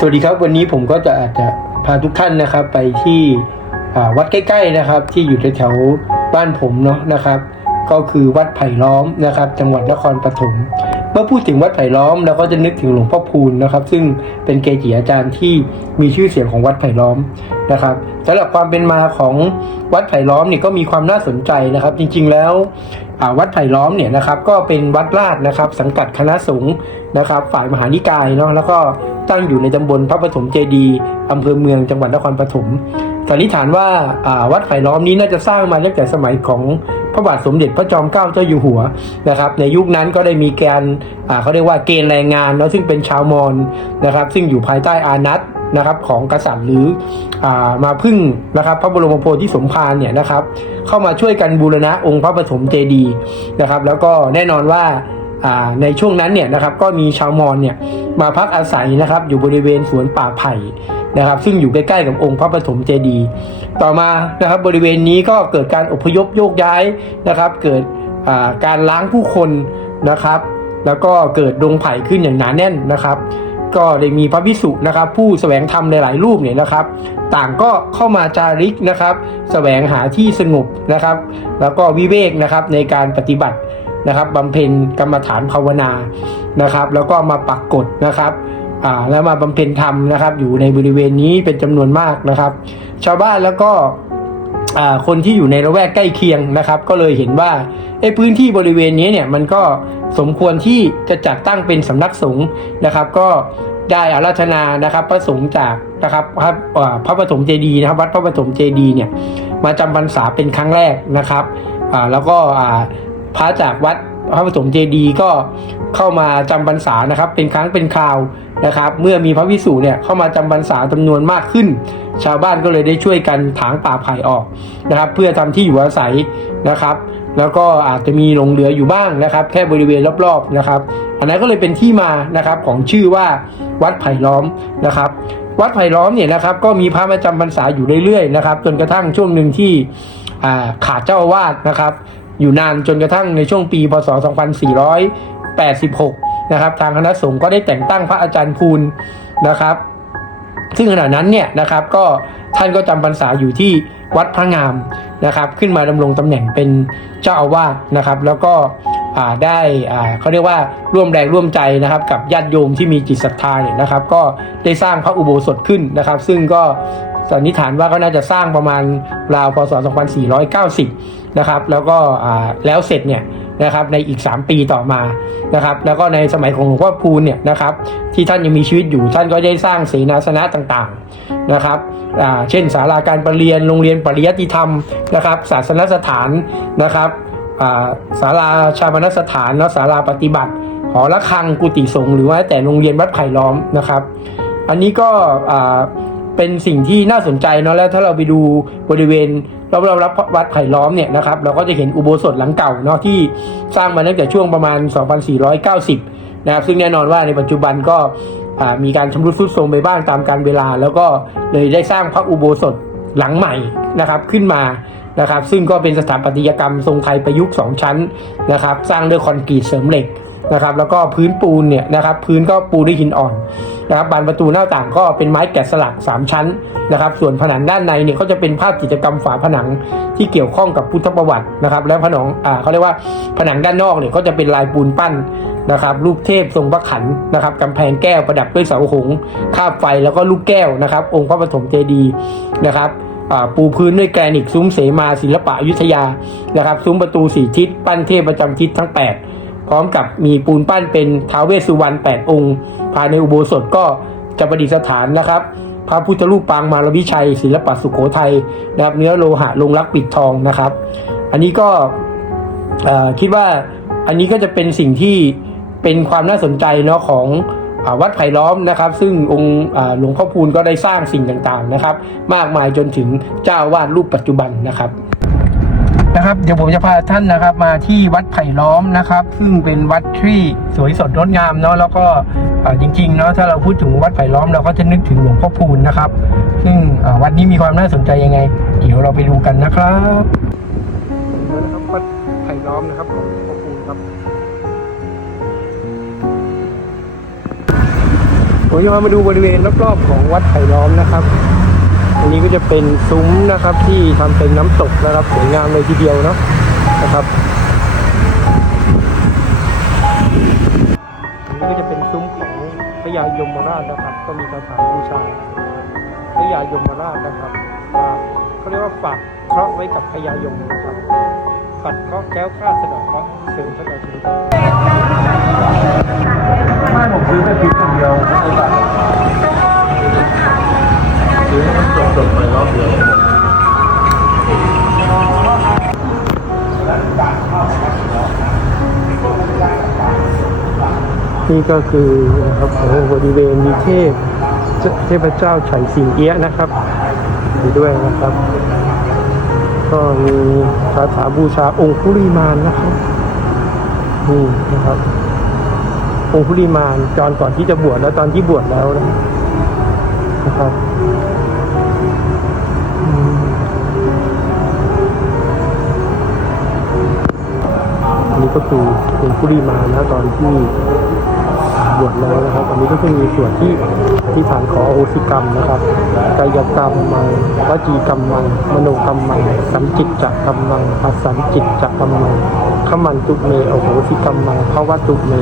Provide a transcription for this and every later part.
สวัสดีครับวันนี้ผมก็จะอาจจะพาทุกท่านนะครับไปที่วัดใกล้ๆนะครับ ที่อยู่แถวบ้านผมเนาะนะครับ ก็คือวัดไผ่ล้อมนะครับ จังหวัดนครปฐมเมื่อพูดถึงวัดไผ่ล้อมเราก็จะนึกถึงหลวงพ่อพูนนะครับ ซึ่งเป็นเกจิอาจารย์ที่มีชื่อเสียงของวัดไผ่ล้อมนะครับสำหรับความเป็นมาของวัดไผ่ล้อมเนี่ยก็มีความน่าสนใจนะครับ จริงๆแล้ว วัดไผ่ล้อมเนี่ยนะครับก็เป็นวัดราชนะครับสังกัดคณะสงฆ์นะครับ ฝ่ายมหานิกายเนาะแล้วก็ตั้งอยู่ในตำบลพระปฐมเจดีอำเภอเมืองจังหวัดนครปฐมสันนิษฐานว่าาวัดไผ่ล้อมนี้น่าจะสร้างมาตั้งแต่สมัยของพระบาทสมเด็จพระจอมเกล้าเจ้าอยู่หัวนะครับ ในยุคนั้นก็ได้มีการเขาเรียกว่าเกณฑ์แรงงานเนาะซึ่งเป็นชาวมอญนะครับ ซึ่งอยู่ภายใต้อานัต นะครับของกษัตริย์หรืออามาพึ่งนะครับ พระบรมโพธิสมภารเนี่ยนะครับ เข้ามาช่วยกันบูรณะองค์พระปฐมเจดีย์นะครับ แล้วก็แน่นอนว่าในช่วงนั้นเนี่ยนะครับก็มีชาวมอญเนี่ยมาพักอาศัยนะครับ อยู่บริเวณสวนป่าไผ่นะครับ ซึ่งอยู่ใกล้ๆกับองค์พระปฐมเจดีย์ต่อมานะครับบริเวณนี้ก็เกิดการอพยพโยกย้ายนะครับ เกิดการล้างผู้คนนะครับ แล้วก็เกิดดงไผ่ขึ้นอย่างหนาแน่นนะครับ ก็ได้มีพระพิสุนะครับ ผู้แสวงธรรมหลาย ๆ รูปเนี่ยนะครับ ต่างก็เข้ามาจาริกนะครับแสวงหาที่สงบนะครับ แล้วก็วิเวกนะครับในการปฏิบัตินะครับบำเพ็ญกรรมฐานภาวนานะครับ แล้วก็มาปักกฎนะครับอ่าแล้วมาบำเพ็ญธรรมนะครับ อยู่ในบริเวณนี้เป็นจำนวนมากนะครับ ชาวบ้านแล้วก็ คนที่อยู่ในละแวกใกล้เคียงนะครับ ก็เลยเห็นว่าไอ้พื้นที่บริเวณนี้เนี่ยมันก็สมควรที่จะจัดตั้งเป็นสำนักสงฆ์นะครับ ก็ได้อาราธนานะครับพระสงฆ์จากนะครับพระพระปฐมเจดีนะครับวัดพระปฐมเจดีเนี่ยมาจำพรรษาเป็นครั้งแรกนะครับแล้วก็พระจากวัดพระปฐมเจดีก็เข้ามาจำพรรษานะครับ เป็นครั้งเป็นคราว นะครับ เมื่อมีพระวิสูเนี่ยเข้ามาจำพรรษาจำนวนมากขึ้น ชาวบ้านก็เลยได้ช่วยกันถางป่าไผ่ออกนะครับ เพื่อทำที่อยู่อาศัยนะครับ แล้วก็อาจจะมีหลงเหลืออยู่บ้างนะครับ แค่บริเวณรอบๆนะครับ อันนั้นก็เลยเป็นที่มานะครับของชื่อว่าวัดไผ่ล้อมนะครับวัดไผ่ล้อมเนี่ยนะครับก็มีพระมาจำพรรษาอยู่เรื่อยๆนะครับ จนกระทั่งช่วงหนึ่งที่ขาดเจ้าอาวาสนะครับ อยู่นานจนกระทั่งในช่วงปีพศ 2486 นะครับ ทางคณะสงฆ์ก็ได้แต่งตั้งพระอาจารย์ภูลนะครับ ซึ่งขณะนั้นเนี่ยนะครับก็ท่านก็จำพรรษาอยู่ที่วัดพระงามนะครับ ขึ้นมาดำรงตำแหน่งเป็นเจ้าอาวาสนะครับ แล้วก็ได้เขาเรียกว่าร่วมแรงร่วมใจนะครับ กับญาติโยมที่มีจิตศรัทธาเนี่ยนะครับ ก็ได้สร้างพระอุโบสถขึ้นนะครับ ซึ่งก็สันนิษฐานว่าก็น่าจะสร้างประมาณราวพศ 2490 นะครับ แล้วก็แล้วเสร็จเนี่ยนะครับในอีก 3 ปีต่อมานะครับ แล้วก็ในสมัยของหลวงพ่อพูนเนี่ยนะครับ ที่ท่านยังมีชีวิตอยู่ท่านก็ได้สร้างเสนาสนะต่างๆนะครับเช่นศาลาการประเรียนโรงเรียนปริยัติธรรมนะครับ ศาสนสถานนะครับศาลาชาปนสถานแล้วศาลาปฏิบัติหอระฆังกุฏิสงฆ์หรือว่าแต่โรงเรียนวัดไผ่ล้อมนะครับ อันนี้ก็เป็นสิ่งที่น่าสนใจเนาะแล้วถ้าเราไปดูบริเวณ รอบๆรับวัดไผ่ล้อมเนี่ยนะครับเราก็จะเห็นอุโบสถหลังเก่าเนาะที่สร้างมาตั้งแต่ช่วงประมาณ 2490 นะครับซึ่งแน่นอนว่าในปัจจุบันก็มีการชำรุดทรุดโทรมไปบ้างตามการเวลา แล้วก็เลยได้สร้างพระอุโบสถหลังใหม่นะครับขึ้นมานะครับซึ่งก็เป็นสถาปัตยกรรมทรงไทยประยุกต์ 2 ชั้นนะครับสร้างด้วยคอนกรีตเสริมเหล็ก นะครับ แล้วก็พื้นปูนเนี่ยนะครับ พื้นก็ปูด้วยหินอ่อนนะครับ บานประตูหน้าต่างก็เป็นไม้แกะสลัก 3 ชั้นนะครับ ส่วนผนังด้านในเนี่ยก็จะเป็นภาพกิจกรรมฝาผนังที่เกี่ยวข้องกับพุทธประวัตินะครับ และผนังอ่าเขาเรียกว่าผนังด้านนอกเนี่ยก็จะเป็นลายปูนปั้นนะครับ รูปเทพทรงพระขันนะครับกำแพงแก้วประดับด้วยเสาหงส์คาบไฟแล้วก็ลูกแก้วนะครับ องค์พระปฐมเจดีย์นะครับปูพื้นด้วยแกรนิตซุ้มเสมาศิลปะยุทธยานะครับ ซุ้มประตูสี่ทิศ ปั้นเทพประจำทิศทั้ง 8 พร้อมกับมีปูนปั้นเป็นท้าวเวสสุวรรณ8องค์ ภายในอุโบสถก็จะประดิษฐานนะครับ พระพุทธรูปปางมารวิชัย ศิลปะสุโขทัยนะครับเนื้อโลหะลงรักปิดทองนะครับ อันนี้ก็คิดว่าอันนี้ก็จะเป็นสิ่งที่เป็นความน่าสนใจเนาะของอวัดไผ่ล้อมนะครับ ซึ่งองค์หลวงพ่อพูนก็ได้สร้างสิ่งต่างๆนะครับ มากมายจนถึงเจ้าวาดรูปปัจจุบันนะครับ นะครับ เดี๋ยวผมจะพาท่านนะครับ มาที่วัดไผ่ล้อมนะครับ ซึ่งเป็นวัดที่สวยสดงดงามเนาะแล้วก็จริงๆเนาะถ้าเราพูดถึงวัดไผ่ล้อมเราก็จะนึกถึงหลวงพ่อพูนนะครับ ซึ่งวัดนี้มีความน่าสนใจยังไง เดี๋ยวเราไปดูกันนะครับนะครับวัดไผ่ล้อมนะครับของหลวงพ่อคูณครับผมจะพามาดูบริเวณรอบๆของวัดไผ่ล้อมนะครับ อันนี้ก็จะเป็นซุ้มนะครับที่ทำเป็นน้ำตกนะครับสวยงามเลยทีเดียวเนาะนะครับอันนี้ก็จะเป็นซุ้มของพระยายมราชนะครับ ก็มีคาถาบูชาพระยายมราชนะครับเขาเรียกว่าฝากเคราะห์ไว้กับพระยายมนะครับปัดเคราะห์แก้วคลาดสะดอกเคราะห์เสริมชะตาชีวิตไม่ผมซื้อแค่พิษอย่างเดียว นี่ก็คือนะครับของบริเวณมีเทพเทพเจ้าไฉสิงเอี้ยะนะครับอยู่ด้วยนะครับ ก็มีคาถาบูชาองคุลิมานนะครับนี่นะครับ องคุลิมานจอนก่อนที่จะบวชแล้วตอนที่บวชแล้วนะครับ นี้ก็คือหลวงคุลิมานนะตอนที่บวชแล้วนะครับ อันนี้ก็จะมีส่วนที่ที่ฐานขอโอสิกรรมนะครับกายกรรมมังวจีกรรมมังมโนกรรมมังสัมจิตจักกรรมมังอสัมจิตจักกรรมมังขมันตุเมอโหสิกรรมมังภวตุเม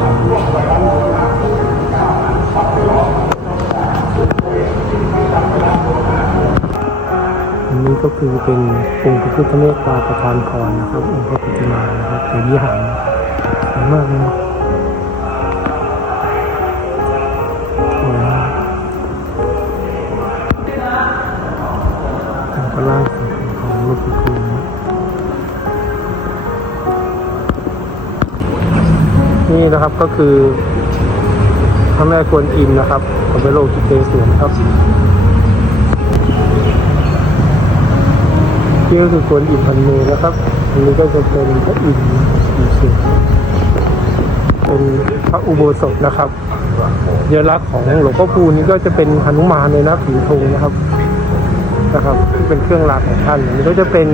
คือเป็นองค์พระพุทธเมตตาประทานพรนะครับองค์พระพุทธมานะครับในวิหารสวยมากเลยทางพระล่างของหลูกคูนะนี่นะครับก็คือพระแม่กวนอิมนะครับของพระโลกิเตศวนครับ นี่ก็คือกวนอิมพันเมนะครับอันนี้ก็จะเป็นพระอินทร์สีเป็นพระอุโบสถนะครับเยลักษณ์ของหลวงพ่อคูนี่ก็จะเป็นหนุมานเลยนะผีธงนะครับนะครับที่เป็นเครื่องรางของท่านนนี้ก็จะเป็น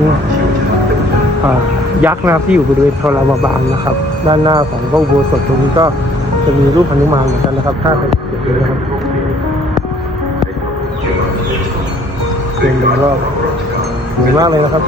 ยักษ์นะครับที่อยู่บริเวณทรมบาลนะครับ ด้านหน้าของพระอุโบสถตรงนี้ก็จะมีรูปหนุมานเหมือนกันนะครับถ้าใครเก็บดูนะครับเป็นรอบ สวยมากเลยนะครับ